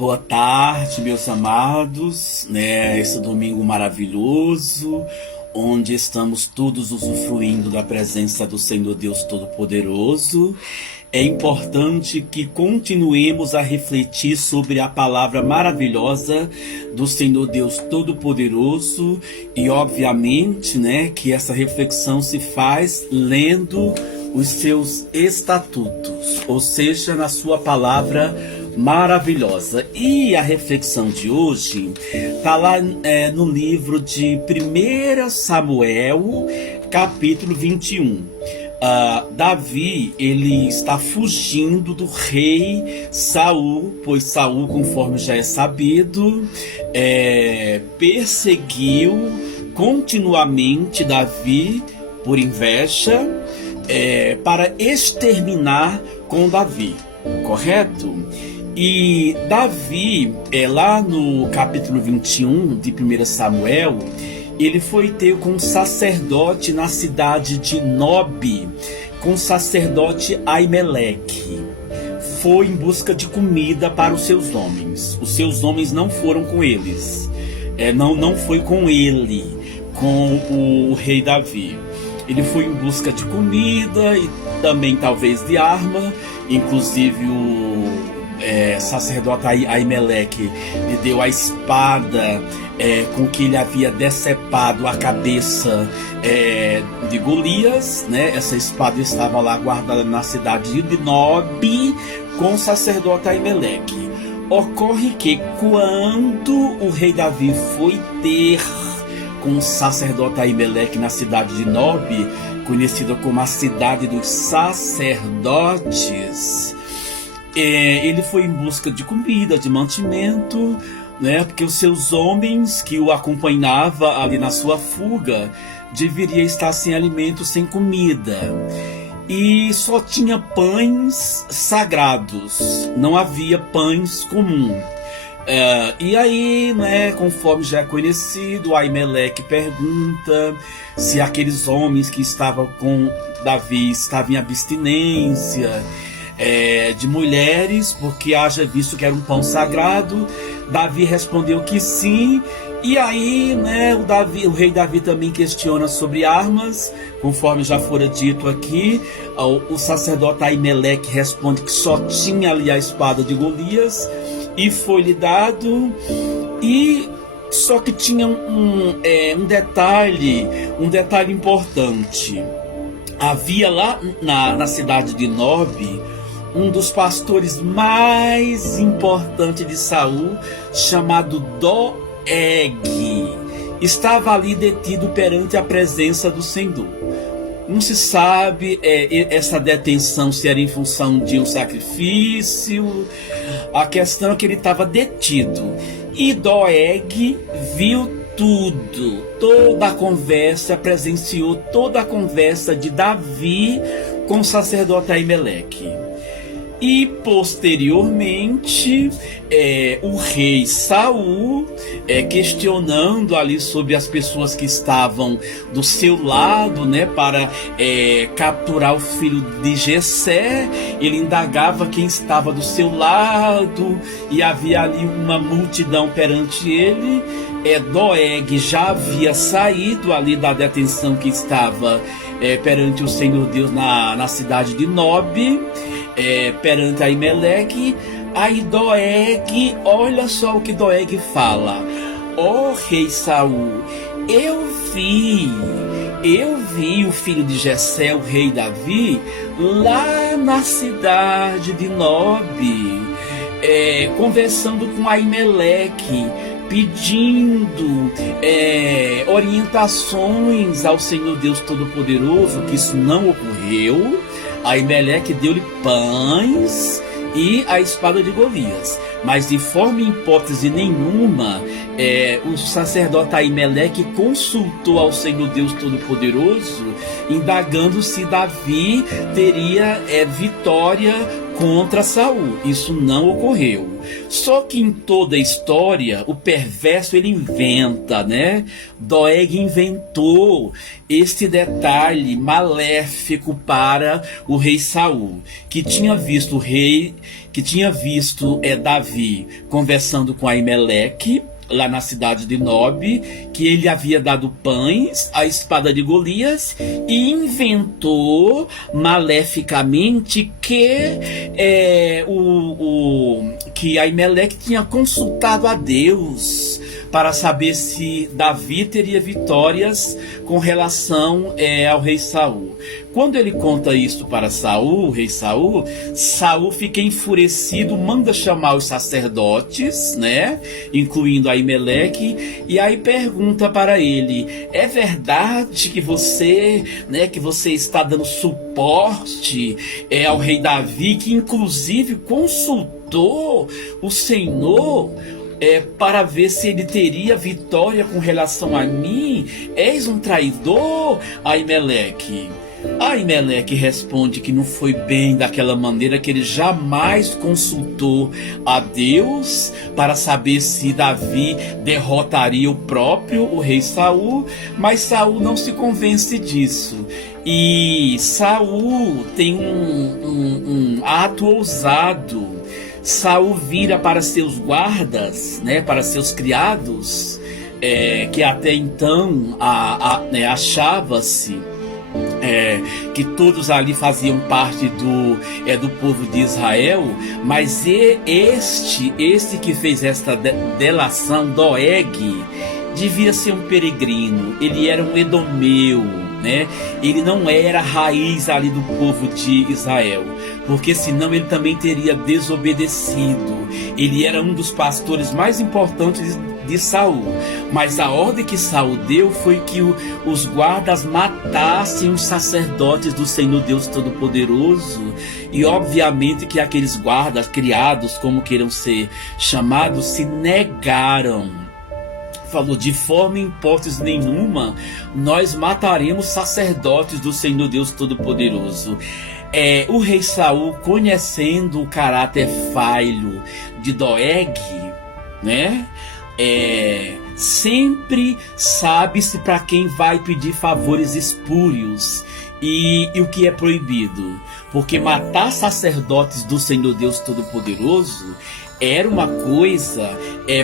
Boa tarde, meus amados, esse domingo maravilhoso, onde estamos todos usufruindo da presença do Senhor Deus Todo-Poderoso. É importante que continuemos a refletir sobre a palavra maravilhosa do Senhor Deus Todo-Poderoso e, obviamente, que essa reflexão se faz lendo os seus estatutos, ou seja, na sua palavra maravilhosa. E a reflexão de hoje está lá no livro de 1 Samuel, capítulo 21. Davi, ele está fugindo do rei Saul, pois Saul, conforme já é sabido, perseguiu continuamente Davi por inveja, para exterminar com Davi, correto? E Davi, lá no capítulo 21 de 1 Samuel, ele foi ter com um sacerdote na cidade de Nob, com o sacerdote Aimeleque. Foi em busca de comida para os seus homens. Os seus homens não foram com eles. Não foi com ele, com o rei Davi. Ele foi em busca de comida e também talvez de arma. Inclusive o sacerdote Aimeleque lhe deu a espada com que ele havia decepado a cabeça de Golias, Essa espada estava lá guardada na cidade de Nob com o sacerdote Aimeleque. Ocorre que quando o rei Davi foi ter com o sacerdote Aimeleque na cidade de Nob, conhecida como a cidade dos sacerdotes, ele foi em busca de comida, de mantimento, porque os seus homens que o acompanhavam ali na sua fuga deveriam estar sem alimento, sem comida, e só tinha pães sagrados, não havia pães comuns. E aí, conforme já é conhecido, Aimeleque pergunta se aqueles homens que estavam com Davi estavam em abstinência de mulheres, porque haja visto que era um pão sagrado. Davi respondeu que sim. E aí, o rei Davi também questiona sobre armas, conforme já fora dito aqui. O sacerdote Aimeleque responde que só tinha ali a espada de Golias, e foi-lhe dado. E só que tinha um detalhe importante. Havia lá na cidade de Nob um dos pastores mais importantes de Saul, chamado Doeg. Estava ali detido perante a presença do Senhor. Não se sabe essa detenção se era em função de um sacrifício. A questão é que ele estava detido. E Doeg viu tudo, toda a conversa, presenciou toda a conversa de Davi com o sacerdote Aimeleque. E posteriormente o rei Saul, questionando ali sobre as pessoas que estavam do seu lado, para capturar o filho de Jessé, ele indagava quem estava do seu lado, e havia ali uma multidão perante ele. Doeg já havia saído ali da detenção que estava perante o Senhor Deus na cidade de Nob, perante Aimeleque. Aí Doeg, olha só o que Doeg fala: ó rei Saul, eu vi o filho de Jessé, o rei Davi, lá na cidade de Nob, conversando com Aimeleque, pedindo orientações ao Senhor Deus Todo-Poderoso, que isso não ocorreu. Aimeleque deu-lhe pães e a espada de Golias, mas de forma e hipótese nenhuma o sacerdote Aimeleque consultou ao Senhor Deus Todo-Poderoso, indagando se Davi teria vitória contra Saul. Isso não ocorreu. Só que em toda a história, o perverso ele inventa, né? Doeg inventou este detalhe maléfico para o rei Saul, que tinha visto Davi conversando com Aimeleque lá na cidade de Nob, que ele havia dado pães à espada de Golias, e inventou maleficamente que Aimeleque tinha consultado a Deus para saber se Davi teria vitórias com relação ao rei Saul. Quando ele conta isso para Saul, o rei Saul, Saul fica enfurecido, manda chamar os sacerdotes, né, incluindo Aimeleque, e aí pergunta para ele: é verdade que você está dando suporte ao rei Davi, que inclusive consultou o Senhor para ver se ele teria vitória com relação a mim? És um traidor, Aimeleque. Aimeleque responde que não foi bem daquela maneira, que ele jamais consultou a Deus para saber se Davi derrotaria o rei Saul, mas Saul não se convence disso. E Saul tem um ato ousado. Saul vira para seus guardas, né, para seus criados, que até então achava-se que todos ali faziam parte do povo de Israel, mas este que fez esta delação, Doeg, devia ser um peregrino. Ele era um edomeu, né? Ele não era raiz ali do povo de Israel, porque senão ele também teria desobedecido. Ele era um dos pastores mais importantes de Saul, mas a ordem que Saul deu foi que os guardas matassem os sacerdotes do Senhor Deus Todo-Poderoso, e obviamente que aqueles guardas, criados, como queiram ser chamados, se negaram. Falou: de forma e hipótese nenhuma nós mataremos sacerdotes do Senhor Deus Todo-Poderoso. O rei Saul, conhecendo o caráter falho de Doeg, né, sempre sabe-se para quem vai pedir favores espúrios e o que é proibido, porque matar sacerdotes do Senhor Deus Todo-Poderoso era uma coisa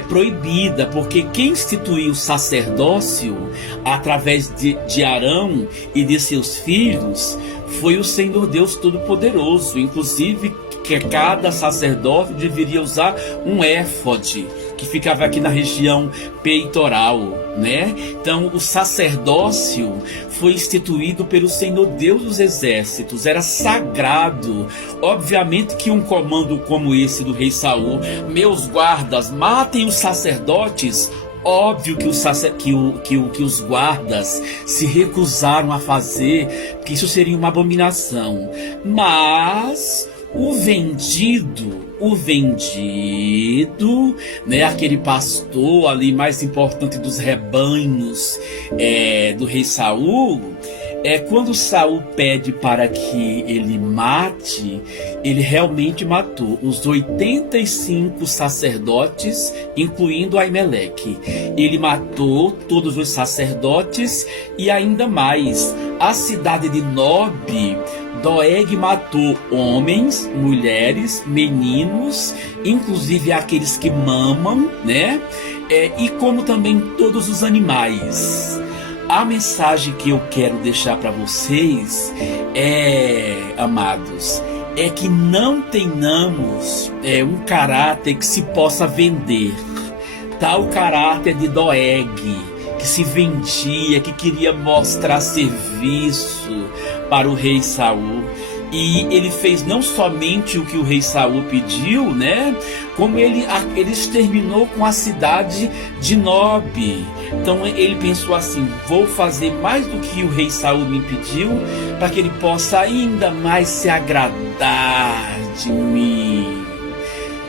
proibida, porque quem instituiu o sacerdócio através de Arão e de seus filhos foi o Senhor Deus Todo-Poderoso. Inclusive, que cada sacerdote deveria usar um éfode, que ficava aqui na região peitoral, né? Então, o sacerdócio foi instituído pelo Senhor Deus dos Exércitos, era sagrado. Obviamente que um comando como esse do rei Saul: meus guardas, matem os sacerdotes. Óbvio que os guardas se recusaram a fazer, porque isso seria uma abominação. Mas o vendido, né, aquele pastor ali mais importante dos rebanhos do rei Saul, quando Saul pede para que ele mate, ele realmente matou os 85 sacerdotes, incluindo Aimeleque. Ele matou todos os sacerdotes e ainda mais. A cidade de Nob, Doeg matou homens, mulheres, meninos, inclusive aqueles que mamam, né? E como também todos os animais. A mensagem que eu quero deixar para vocês amados, é que não tenhamos um caráter que se possa vender. Tal caráter de Doeg, que se vendia, que queria mostrar serviço para o rei Saul. E ele fez não somente o que o rei Saul pediu, né? Como ele exterminou com a cidade de Nob. Então ele pensou assim: vou fazer mais do que o rei Saul me pediu, para que ele possa ainda mais se agradar de mim.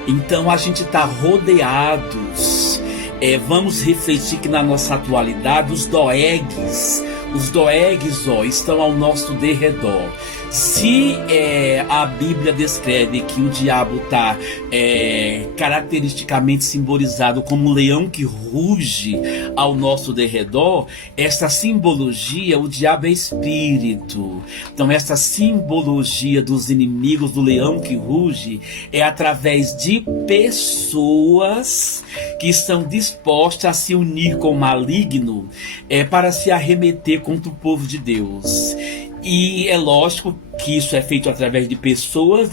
Então a gente está rodeados. Vamos refletir que na nossa atualidade os doegues estão ao nosso derredor. Se a Bíblia descreve que o diabo está caracteristicamente simbolizado como um leão que ruge ao nosso derredor, essa simbologia, o diabo é espírito. Então essa simbologia dos inimigos do leão que ruge é através de pessoas que estão dispostas a se unir com o maligno para se arremeter contra o povo de Deus. E é lógico que isso é feito através de pessoas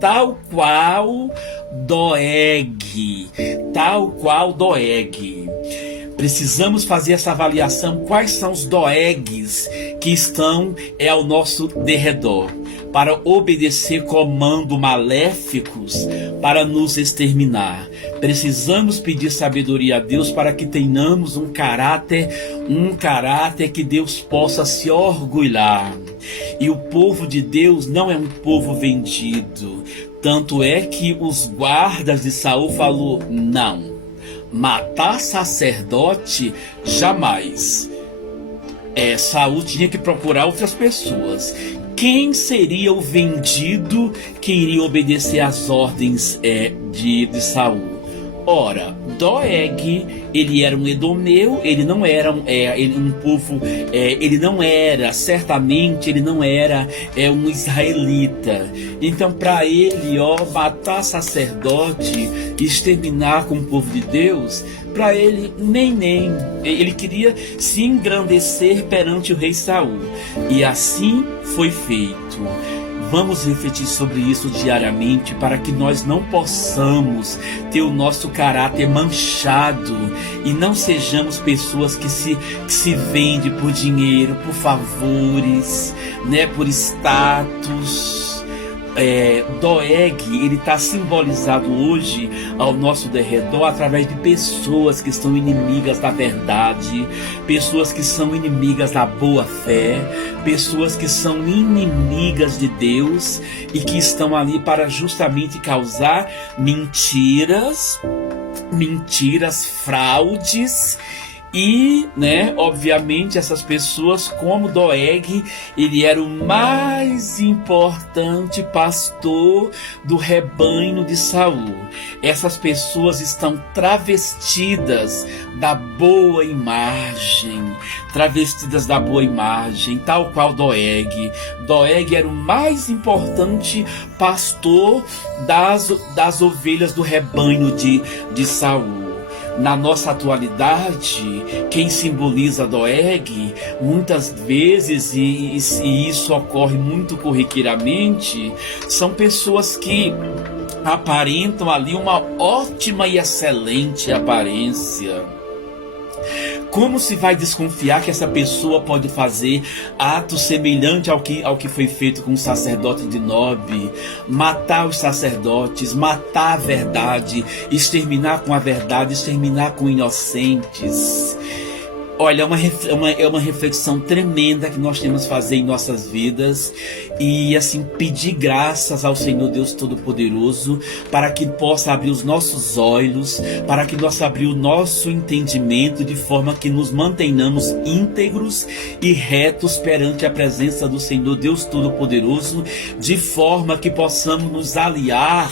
tal qual Doeg. Precisamos fazer essa avaliação, quais são os Doegues que estão ao nosso derredor, para obedecer comandos maléficos para nos exterminar. Precisamos pedir sabedoria a Deus para que tenhamos um caráter que Deus possa se orgulhar. E o povo de Deus não é um povo vendido. Tanto é que os guardas de Saul falou: não, matar sacerdote jamais. Saul tinha que procurar outras pessoas. Quem seria o vendido que iria obedecer às ordens de Saul? Ora, Doeg, ele era um edomeu, ele não era um povo, certamente ele não era um israelita. Então, para ele, matar sacerdote, exterminar com o povo de Deus, para ele ele queria se engrandecer perante o rei Saul, e assim foi feito. Vamos refletir sobre isso diariamente, para que nós não possamos ter o nosso caráter manchado e não sejamos pessoas que se vendem por dinheiro, por favores, por status. Doeg, ele está simbolizado hoje ao nosso derredor através de pessoas que são inimigas da verdade, pessoas que são inimigas da boa fé, pessoas que são inimigas de Deus e que estão ali para justamente causar mentiras, fraudes. E, obviamente, essas pessoas, como Doeg, ele era o mais importante pastor do rebanho de Saul. Essas pessoas estão travestidas da boa imagem, tal qual Doeg. Doeg era o mais importante pastor das ovelhas do rebanho de Saul. Na nossa atualidade, quem simboliza Doeg, muitas vezes, e isso ocorre muito corriqueiramente, são pessoas que aparentam ali uma ótima e excelente aparência. Como se vai desconfiar que essa pessoa pode fazer ato semelhante ao que foi feito com o sacerdote de Nob? Matar os sacerdotes, matar a verdade, exterminar com a verdade, exterminar com inocentes. Olha, é uma reflexão tremenda que nós temos que fazer em nossas vidas e assim pedir graças ao Senhor Deus Todo-Poderoso para que possa abrir os nossos olhos, para que possa abrir o nosso entendimento de forma que nos mantenhamos íntegros e retos perante a presença do Senhor Deus Todo-Poderoso, de forma que possamos nos aliar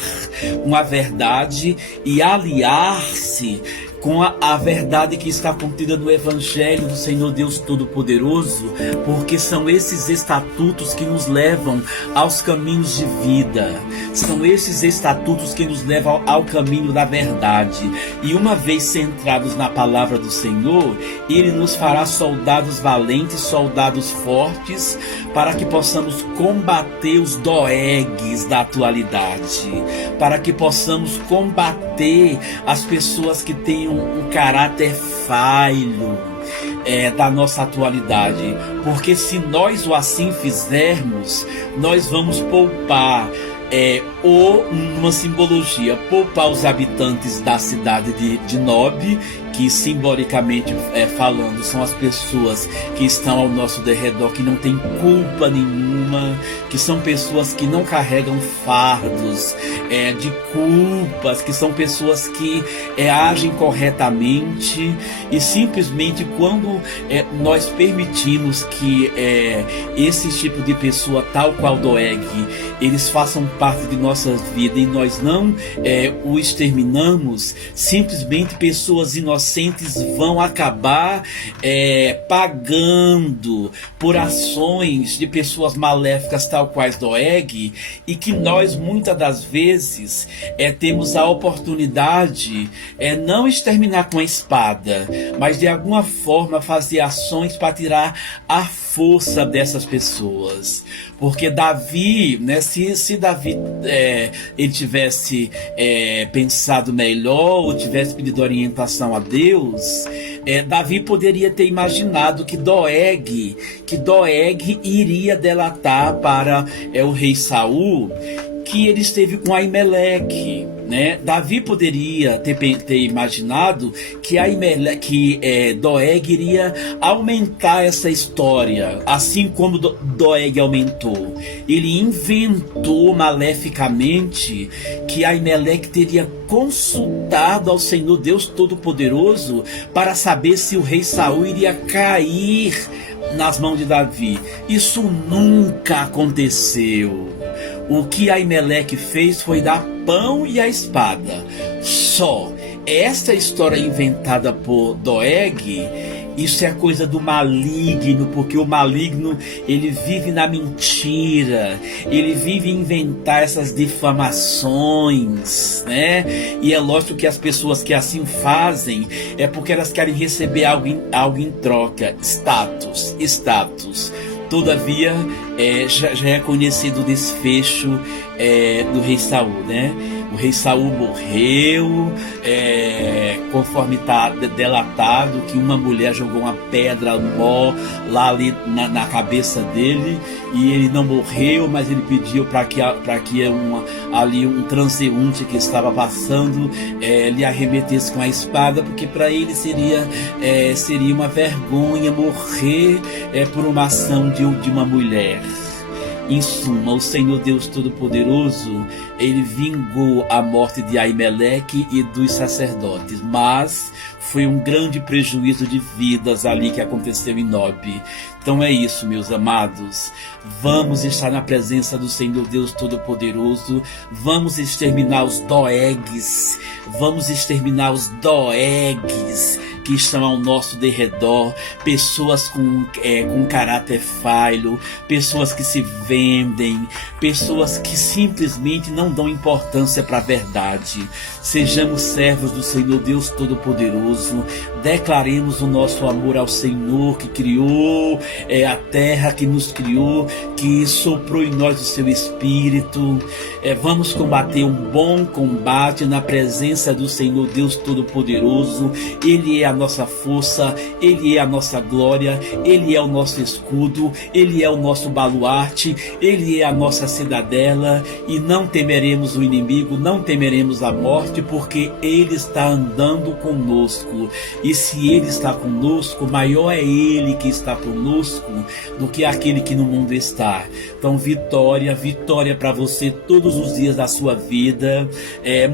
com a verdade e aliar-se com a verdade que está contida no Evangelho do Senhor Deus Todo-Poderoso, porque são esses estatutos que nos levam aos caminhos de vida, são esses estatutos que nos levam ao caminho da verdade, e uma vez centrados na palavra do Senhor, Ele nos fará soldados valentes, soldados fortes, para que possamos combater os doegues da atualidade, para que possamos combater as pessoas que têm um caráter falho da nossa atualidade, porque se nós o assim fizermos, nós vamos poupar ou numa simbologia, poupar os habitantes da cidade de Nob que simbolicamente falando são as pessoas que estão ao nosso derredor, que não têm culpa nenhuma, que são pessoas que não carregam fardos de culpas, que são pessoas que agem corretamente, e simplesmente quando nós permitimos que esse tipo de pessoa, tal qual Doeg, eles façam parte de nossas vidas e nós não o exterminamos, simplesmente pessoas inocentes vão acabar pagando por ações de pessoas maléficas tal quais Doeg, e que nós muitas das vezes temos a oportunidade não exterminar com a espada, mas de alguma forma fazer ações para tirar a força dessas pessoas. Porque Davi, né, se Davi ele tivesse pensado melhor, ou tivesse pedido orientação a Deus, Davi poderia ter imaginado que Doeg iria delatar para o rei Saul que ele esteve com Aimeleque, né? Davi poderia ter imaginado que Doeg iria aumentar essa história, assim como Doeg aumentou. Ele inventou maleficamente que Aimeleque teria consultado ao Senhor Deus Todo-Poderoso para saber se o rei Saul iria cair nas mãos de Davi. Isso nunca aconteceu. O que Aimeleque fez foi dar pão e a espada. Só. Essa história inventada por Doeg, isso é coisa do maligno, porque o maligno, ele vive na mentira, ele vive em inventar essas difamações, né? E é lógico que as pessoas que assim fazem é porque elas querem receber algo em troca, status. Todavia, já é conhecido o desfecho do rei Saul, né? O rei Saul morreu, conforme está delatado, que uma mulher jogou uma pedra mó lá ali na cabeça dele, e ele não morreu, mas ele pediu para que um transeunte que estava passando lhe arremetesse com a espada, porque para ele seria uma vergonha morrer por uma ação de uma mulher. Em suma, o Senhor Deus Todo-Poderoso, ele vingou a morte de Aimeleque e dos sacerdotes, mas foi um grande prejuízo de vidas ali que aconteceu em Nob. Então é isso, meus amados. Vamos estar na presença do Senhor Deus Todo-Poderoso. Vamos exterminar os Doegues. Vamos exterminar os Doegues que estão ao nosso derredor. Pessoas com caráter falho. Pessoas que se vendem. Pessoas que simplesmente não dão importância para a verdade. Sejamos servos do Senhor Deus Todo-Poderoso. Declaremos o nosso amor ao Senhor que criou a terra, que nos criou, que soprou em nós o seu Espírito. Vamos combater um bom combate na presença do Senhor Deus Todo-Poderoso. Ele é a nossa força, Ele é a nossa glória, Ele é o nosso escudo, Ele é o nosso baluarte, Ele é a nossa cidadela, e não temeremos o inimigo, não temeremos a morte, porque Ele está andando conosco. E se Ele está conosco, maior é Ele que está conosco do que aquele que no mundo está. Então vitória para você todos os dias da sua vida.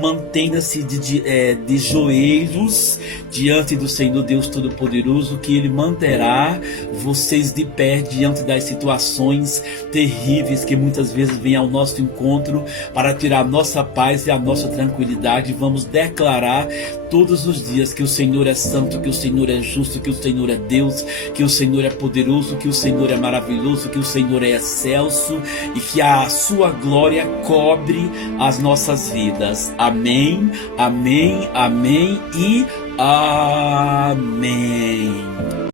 Mantenha-se de joelhos diante do Senhor Deus Todo-Poderoso, que Ele manterá vocês de pé diante das situações terríveis que muitas vezes vêm ao nosso encontro para tirar a nossa paz e a nossa tranquilidade. Vamos declarar todos os dias que o Senhor é santo, que o Senhor é justo, que o Senhor é Deus, que o Senhor é poderoso, que o Senhor é maravilhoso, que o Senhor é excelso, e que a sua glória cobre as nossas vidas. Amém, amém, amém e amém.